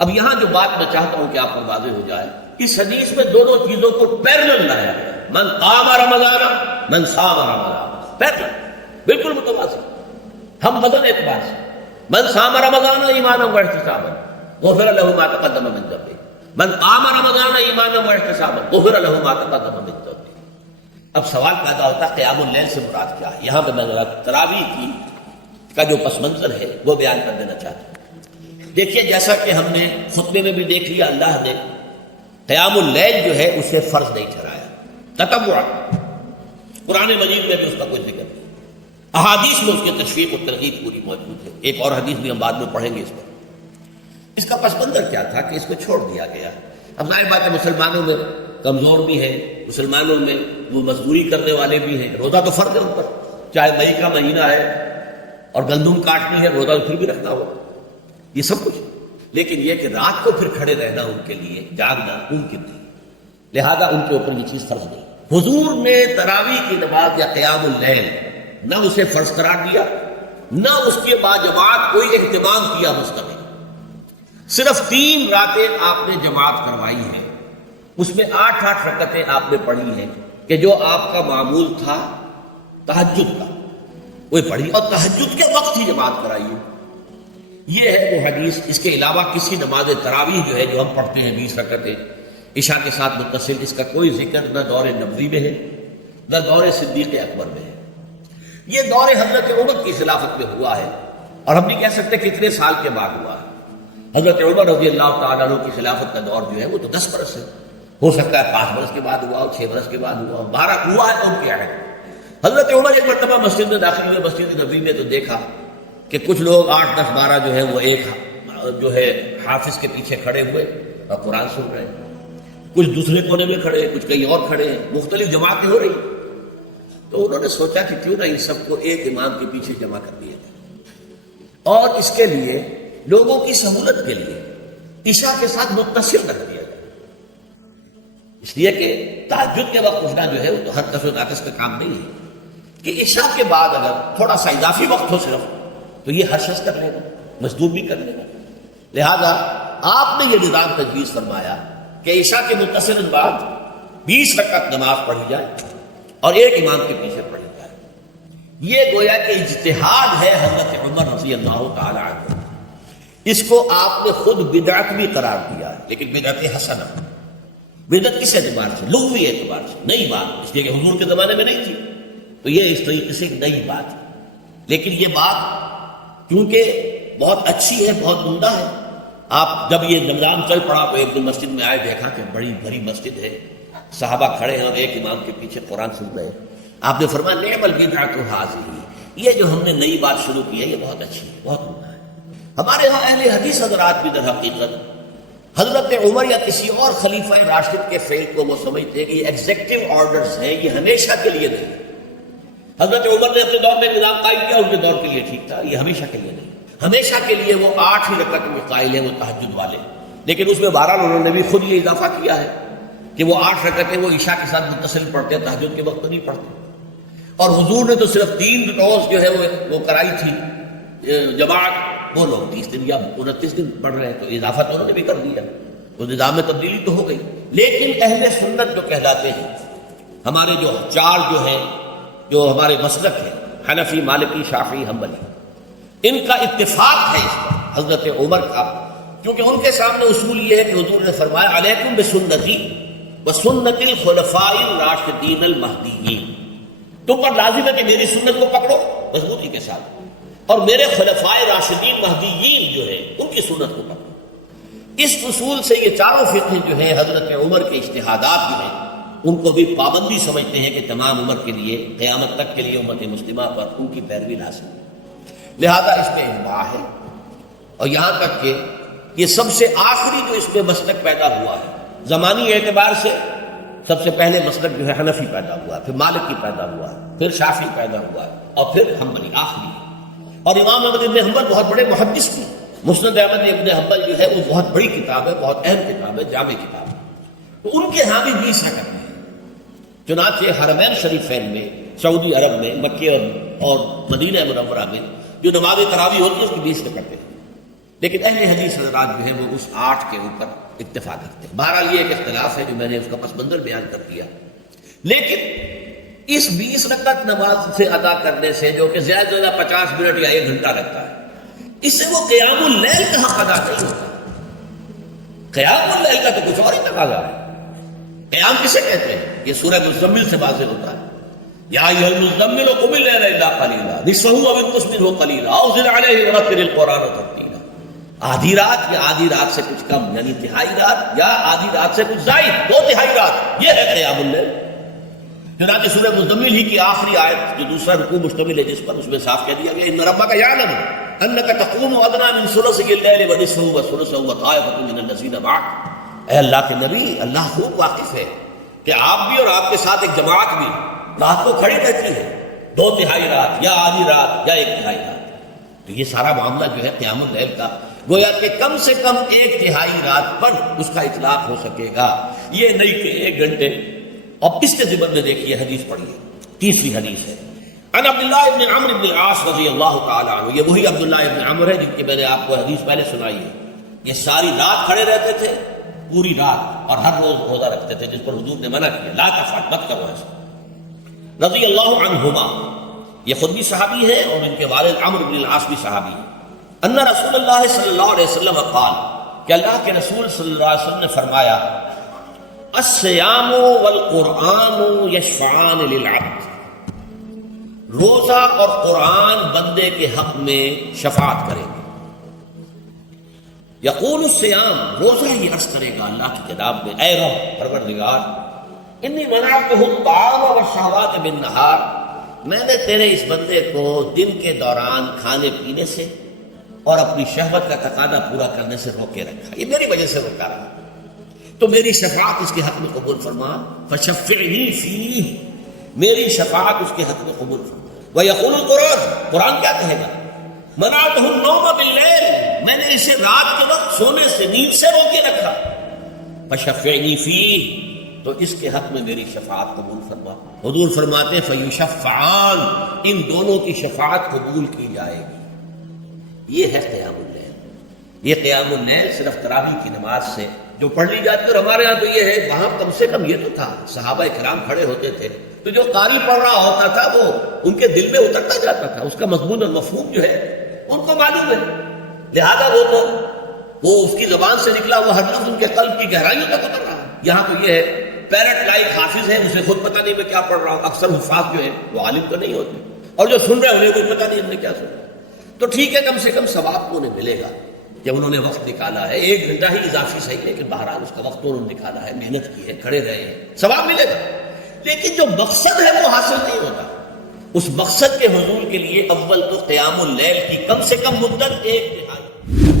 اب یہاں جو بات میں چاہتا ہوں کہ آپ کو واضح ہو جائے، اس حدیث میں دونوں چیزوں کو پیرلل لایا ہے، من قام رمضان من صام رمضان، پیرلل، بالکل متوازی، ہم بدن اعتبار سے، من صام رمضان ایمانا واحتسابا غفر له ما تقدم من ذنبه، من قام رمضان ایمانا واحتسابا غفر له ما تقدم من ذنبه۔ اب سوال پیدا ہوتا ہے قیام اللیل سے مراد کیا ہے؟ یہاں پہ میں ذرا تراویح کا جو پس منظر ہے وہ بیان کر دینا چاہتا ہوں۔ دیکھیے جیسا کہ ہم نے خطبے میں بھی دیکھ لیا، اللہ نے قیام اللیل جو ہے اسے فرض نہیں ٹھہرایا، تطوع، قرآن مجید میں بھی اس کا کوئی ذکر نہیں، احادیث میں اس کی تشویق و ترغیب پوری موجود ہے، ایک اور حدیث بھی ہم بعد میں پڑھیں گے اس پر۔ اس کا پس منظر کیا تھا کہ اس کو چھوڑ دیا گیا۔ اب ظاہر بات ہے مسلمانوں میں کمزور بھی ہے، مسلمانوں میں وہ مزدوری کرنے والے بھی ہیں، روزہ تو فرض ہے ان پر، چاہے مئی کا مہینہ ہے اور گندم کاٹنی ہے، روزہ تو پھر بھی رکھنا ہوگا، یہ سب کچھ، لیکن یہ کہ رات کو پھر کھڑے رہنا ان کے لیے، جاگنا ممکن نہیں، لہذا ان کے اوپر یہ چیز فرض نہیں۔ حضور نے تراویح کی نماز یا قیام اللیل نہ اسے فرض قرار دیا، نہ اس کے بعد جماعت کوئی اہتمام کیا مستقل، صرف 3 راتیں آپ نے جماعت کروائی ہے، اس میں 8 رکعتیں آپ نے پڑھی ہیں کہ جو آپ کا معمول تھا تہجد کا وہ پڑھی، اور تہجد کے وقت ہی جماعت کرائی ہے۔ یہ ہے وہ حدیث، اس کے علاوہ کسی نماز تراویح جو ہے جو ہم پڑھتے ہیں 20 رکعتیں عشاء کے ساتھ متصل، اس کا کوئی ذکر نہ دور نبوی میں ہے نہ دور صدیق اکبر میں ہے، یہ دور حضرت عمر کی خلافت میں ہوا ہے، اور ہم نہیں کہہ سکتے کتنے سال کے بعد ہوا ہے۔ حضرت عمر رضی اللہ تعالیٰ عنہ کی خلافت کا دور جو ہے وہ تو 10 برس ہے، ہو سکتا ہے 5 برس کے بعد ہوا ہو، 6 برس کے بعد ہوا ہو، 12 ہوا ہے تو ان کیا ہے۔ حضرت عمر ایک مرتبہ مسجد میں داخل ہوئے، مسجد نبوی میں، تو دیکھا کہ کچھ لوگ 8 10 12 جو ہے وہ ایک جو ہے حافظ کے پیچھے کھڑے ہوئے اور قرآن سن رہے ہیں، کچھ دوسرے کونے میں کھڑے، کچھ کہیں اور کھڑے ہیں، مختلف جماعتیں ہو رہی۔ تو انہوں نے سوچا کہ کیوں نہ ان سب کو ایک امام کے پیچھے جمع کر دیا جائے، اور اس کے لیے لوگوں کی سہولت کے لیے عشاء کے ساتھ متصل رکھ دیا جائے، اس لیے کہ تہجد کے وقت اٹھنا جو ہے وہ تو ہر کس و ناقص کا کام نہیں ہے، کہ عشاء کے بعد اگر تھوڑا سا اضافی وقت ہو صرف تو یہ ہر شخص کر لے گا، مزدور بھی کر لے گا، لہذا آپ نے یہ نظام تجویز فرمایا کہ عشاء کے متصل بعد 20 رکعت نماز پڑھی جائے اور ایک امام کے پیچھے پڑھی جائے۔ یہ گویا کہ اجتہاد ہے حضرت عمر رضی اللہ تعالی عنہ، اس کو آپ نے خود بدعت بھی قرار دیا ہے، لیکن بدعت حسنہ، بدعت کس اعتبار سے؟ لغوی اعتبار سے، نئی بات، اس لیے کہ حضور کے زمانے میں نہیں تھی، تو یہ اس طریقے سے ایک نئی بات ہے، لیکن یہ بات کیونکہ بہت اچھی ہے، بہت عمدہ ہے۔ آپ جب یہ نظام چل پڑا تو ایک دن مسجد میں آئے، دیکھا کہ بڑی بھری مسجد ہے، صحابہ کھڑے ہیں اور ایک امام کے پیچھے قرآن سن رہے ہیں، آپ نے فرمایا نعم البدعۃ ھذہ، یہ جو ہم نے نئی بات شروع کی ہے یہ بہت اچھی ہے، بہت عمدہ ہے۔ ہمارے ہاں اہل حدیث حضرات بھی در حقیقت حضرت عمر یا کسی اور خلیفہ راشد کے فعل کو وہ سمجھتے ہیں کہ یہ ایگزیکٹو آرڈرز ہیں، یہ ہمیشہ کے لیے نہیں۔ حضرت عمر نے اپنے دور میں نظام قائم کیا، ان کے دور کے لیے ٹھیک تھا، یہ ہمیشہ کے لیے نہیں۔ ہمیشہ کے لیے وہ 8 ہی رکعت میں قائل ہیں وہ تہجد والے، لیکن اس میں بہرحال انہوں نے بھی خود یہ اضافہ کیا ہے کہ وہ 8 رکعتیں وہ عشاء کے ساتھ متصل پڑھتے ہیں، تہجد کے وقت تو نہیں پڑھتے، اور حضور نے تو صرف 3 روز جو ہے وہ کرائی تھی جماعت، وہ لوگ 30 دن یا 29 دن پڑھ رہے ہیں، تو اضافہ تو انہوں نے بھی کر دیا، تو نظام میں تبدیلی تو ہو گئی۔ لیکن اہل سنت جو کہلاتے ہیں، ہمارے جو 4 جو ہیں جو ہمارے مسلک ہیں، حنفی، مالکی، شافعی، حنبلی، ان کا اتفاق ہے اس پر حضرت عمر کا، کیونکہ ان کے سامنے اصول یہ ہے کہ حضور نے فرمایا علیکم بسنتی وسنت الخلفاء الراشدین المہدیین، تم پر لازم ہے کہ میری سنت کو پکڑو مضبوطی کے ساتھ، اور میرے خلفاء راشدین مہدیین جو ہیں ان کی سنت کو پکڑو۔ اس اصول سے یہ چاروں فقہ جو ہیں حضرت عمر کے اجتہادات جو ہیں ان کو بھی پابندی سمجھتے ہیں کہ تمام عمر کے لیے، قیامت تک کے لیے امت مسلمہ پر ان کی پیروی لازم ہے، لہذا اس میں اجماع ہے۔ اور یہاں تک کہ یہ سب سے آخری جو اس میں مسلک پیدا ہوا ہے زمانی اعتبار سے، سب سے پہلے مسلک جو ہے حنفی پیدا ہوا ہے، پھر مالکی پیدا ہوا ہے، پھر شافعی پیدا ہوا ہے، اور پھر حنبلی آخری۔ اور امام احمد بن حنبل بہت بڑے محدث بھی، مسند احمد بن حنبل جو ہے وہ بہت بڑی کتاب ہے، بہت اہم کتاب ہے، جامع کتاب ہے، تو ان کے ہاں بھی 20 رکعتیں ہیں۔ چنانچہ حرمین شریفین میں، سعودی عرب میں، مکہ اور مدینہ منورہ میں جو نماز تراویح ہوتی ہے اس کی 20 رکعتیں ہیں، لیکن اہل حدیث حضرات جو ہے وہ اس 8 کے اوپر اتفاق کرتے ہیں. بہرحال یہ ایک اختلاف ہے جو میں نے اس کا پس منظر بیان کر دیا. لیکن اس 20 رکعت نماز سے ادا کرنے سے جو کہ زیادہ سے زیادہ 50 منٹ یا 1 گھنٹہ لگتا ہے، اس سے وہ قیام اللیل کا حق ادا نہیں ہوتا. قیام اللیل کا تو کچھ اور ہی تقاضا ہے. قیام کسے کہتے ہیں؟ یہ سورہ مزمل سے واضح ہوتا ہے. یا ایھا المزمل قم اللیل الا قلیلا نصفہ او انقص منہ قلیلا او زد علیہ ورتل القرآن ترتیلا. آدھی رات یا آدھی رات سے کچھ کم، یعنی تہائی رات یا آدھی رات سے کچھ زائد، 2/3 رات، یہ ہے قیام اللیل. چنانچہ سورہ مزمل ہی کی آخری آیت جو دوسرا رکوع مشتمل ہے جس پر، اس میں صاف کہہ دیا گیا ان ربک یعلم انک تقوم ادنی من ثلثی اللیل ونصفہ وثلثہ وطائفۃ من الذین معک. اے اللہ کے نبی، اللہ خوب واقف ہے کہ آپ بھی اور آپ کے ساتھ ایک جماعت بھی رات کو کھڑی رہتی ہے، 2/3 رات یا آدھی رات یا 1/3 رات. تو یہ سارا معاملہ جو ہے قیام اللیل کا، گویا کہ کم سے کم 1/3 رات پر اس کا اطلاق ہو سکے گا، یہ نہیں کہ 1 گھنٹے. اب اس کے ضمن میں دیکھیے حدیث پڑھیے. تیسری حدیث ہے عن عبداللہ ابن عمرو بن العاص رضی اللہ تعالی عنہ. یہ وہی عبداللہ ابن عمرو ہے جن کی میں نے آپ کو حدیث پہلے سنائی ہے. یہ ساری رات کھڑے رہتے تھے، پوری رات، اور ہر روز روزہ رکھتے تھے جس پر حضور نے منع کیا، لا تفعل، مت کرو ایسا. رضی اللہ عنہما، یہ خود بھی صحابی ہے اور ان کے والد عمرو بن العاص بھی صحابی ہے. ان رسول اللہ صلی اللہ علیہ وسلم قال، کہ اللہ کے رسول صلی اللہ علیہ وسلم نے فرمایا الصیام والقرآن یشفعان للعبد. روزہ اور قرآن بندے کے حق میں شفاعت کریں گے. یقول الصیام، روزہ یہ عرض کرے گا اللہ کی کتاب میں، اے رب پروردگار، انی منعتہ الطعام والشہوات بالنہار، میں نے تیرے اس بندے کو دن کے دوران کھانے پینے سے اور اپنی شہوت کا تقاضا پورا کرنے سے روکے رکھا، یہ میری وجہ سے روکا رہا، تو میری شفاعت اس کے حق میں قبول فرما. فشفعنی فیہ، میری شفاعت اس کے حق میں قبول فرما. ویقول القرآن، قرآن کیا کہے گا؟ منعتہ النوم باللیل، میں نے اسے رات کے وقت سونے سے، نیند سے روکے رکھا. فشفعنی فیہ، تو اس کے حق میں میری شفاعت قبول فرما. حضور فرماتے ہیں فیشفعان، ان دونوں کی شفاعت قبول کی جائے گی. یہ ہے قیام اللیل. یہ قیام اللیل صرف تراویح کی نماز سے جو پڑھ لی جاتی ہے، اور ہمارے ہاں تو یہ ہے، وہاں کم سے کم یہ تو تھا، صحابہ کرام کھڑے ہوتے تھے تو جو قاری پڑھ رہا ہوتا تھا وہ ان کے دل میں اترتا جاتا تھا، اس کا مضمون اور مفہوم جو ہے ان کو معلوم ہے، لہذا وہ اس کی زبان سے نکلا وہ ہر لفظ ان کے قلب کی گہرائیوں تک اتر رہا. یہاں تو یہ ہے پیرٹ لائک حافظ ہے، اسے خود پتہ نہیں میں کیا پڑھ رہا ہوں. اکثر حفاظ جو ہے وہ عالم تو نہیں ہوتے، اور جو سن رہے انہیں کوئی پتہ نہیں ہم نے کیا سنا. تو ٹھیک ہے، کم سے کم ثواب کو انہیں ملے گا کہ انہوں نے وقت نکالا ہے. 1 گھنٹہ ہی اضافی صحیح، لیکن بہرحال اس کا وقت انہوں نے نکالا ہے، محنت کی ہے، کھڑے رہے ہیں، ثواب ملے گا. لیکن جو مقصد ہے وہ حاصل نہیں ہوتا. اس مقصد کے حصول کے لیے اول تو قیام اللیل کی کم سے کم مدت 1/3